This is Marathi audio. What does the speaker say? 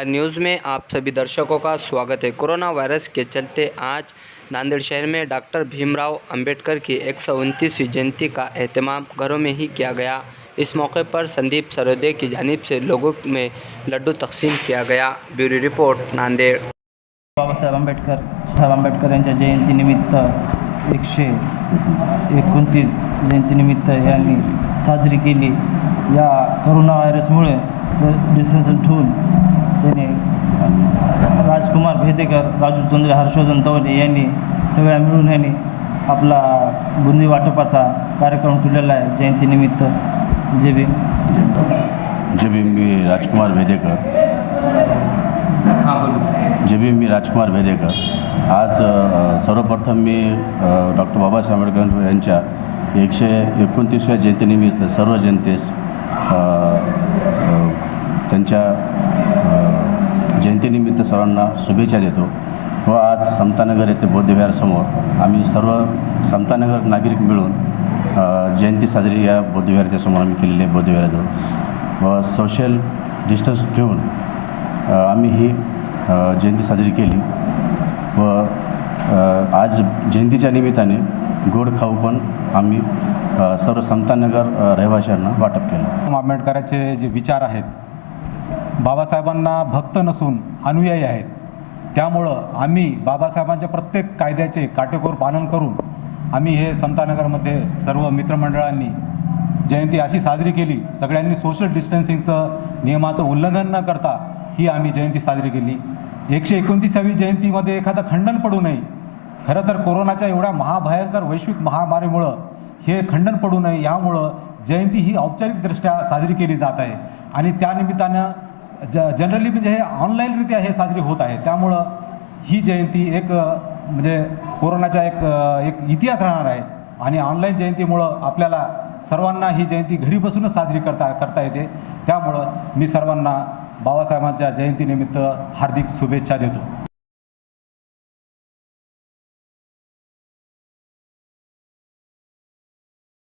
SR न्यूज़ में आप सभी दर्शकों का स्वागत है। कोरोना वायरस के चलते आज नांदेड़ शहर में डॉक्टर भीमराव अंबेडकर की 129वीं जयंती का एहतमाम घरों में ही किया गया। इस मौके पर संदीप सरोदे की जानिब से लोगों में लड्डू तकसीम किया गया। Bureau report Nanded. बाबासाहेब आंबेडकर यांच्या जयंतीनिमित्त 129 जयंतीनिमित्त यांनी साजरी केली। या कोरोना व्हायरसमुळे डिस्टन्स ठेवून त्यांनी राजकुमार भेदेकर, राजू चंद्र, हर्षवर्धन तवले यांनी सगळ्या मिळून यांनी आपला बुंदी वाटपाचा कार्यक्रम ठेवलेला आहे जयंतीनिमित्त। जय भीम। जय भीम। मी राजकुमार भेदेकर। जय भीम। मी राजकुमार भेदेकर। आज सर्वप्रथम मी डॉक्टर बाबासाहेब आंबेडकर यांच्या 129व्या जयंतीनिमित्त सर्व जनतेस त्यांच्या जयंतीनिमित्त सर्वांना शुभेच्छा देतो व आज समतानगर येथे बौद्धविहारासमोर आम्ही सर्व समतानगर नागरिक मिळून जयंती साजरी या बौद्धविहाराच्या समोर आम्ही केलेली आहे। बौद्धविहाराजवळ व सोशल डिस्टन्स ठेवून आम्ही ही जयंती साजरी केली व आज जयंतीच्या निमित्ताने गोड खाऊ पण आम्ही सर्व समतानगर रहिवाशांना वाटप केलं। आंबेडकरांचे जे विचार आहेत, बाबासाहेबांना भक्त नसून अनुयायी आहेत, त्यामुळं आम्ही बाबासाहेबांच्या प्रत्येक कायद्याचे काटेकोर पालन करून आम्ही हे समतानगरमध्ये सर्व मित्रमंडळांनी जयंती अशी साजरी केली। सगळ्यांनी सोशल डिस्टन्सिंगचं नियमाचं उल्लंघन न करता ही आम्ही जयंती साजरी केली। 129वी जयंतीमध्ये एखादं खंडन पडू नये। खरं तर कोरोनाच्या एवढ्या महाभयंकर वैश्विक महामारीमुळं हे खंडन पडू नये यामुळं जयंती ही औपचारिकदृष्ट्या साजरी केली जात आहे आणि त्यानिमित्तानं जनरली म्हणजे हे ऑनलाईनरित्या हे साजरी होत आहे। त्यामुळं ही जयंती एक म्हणजे कोरोनाचा एक इतिहास राहणार आहे आणि ऑनलाईन जयंतीमुळं आपल्याला सर्वांना ही जयंती घरी बसूनच साजरी करता येते। त्यामुळं मी सर्वांना बाबासाहेबांच्या जयंतीनिमित्त हार्दिक शुभेच्छा देतो।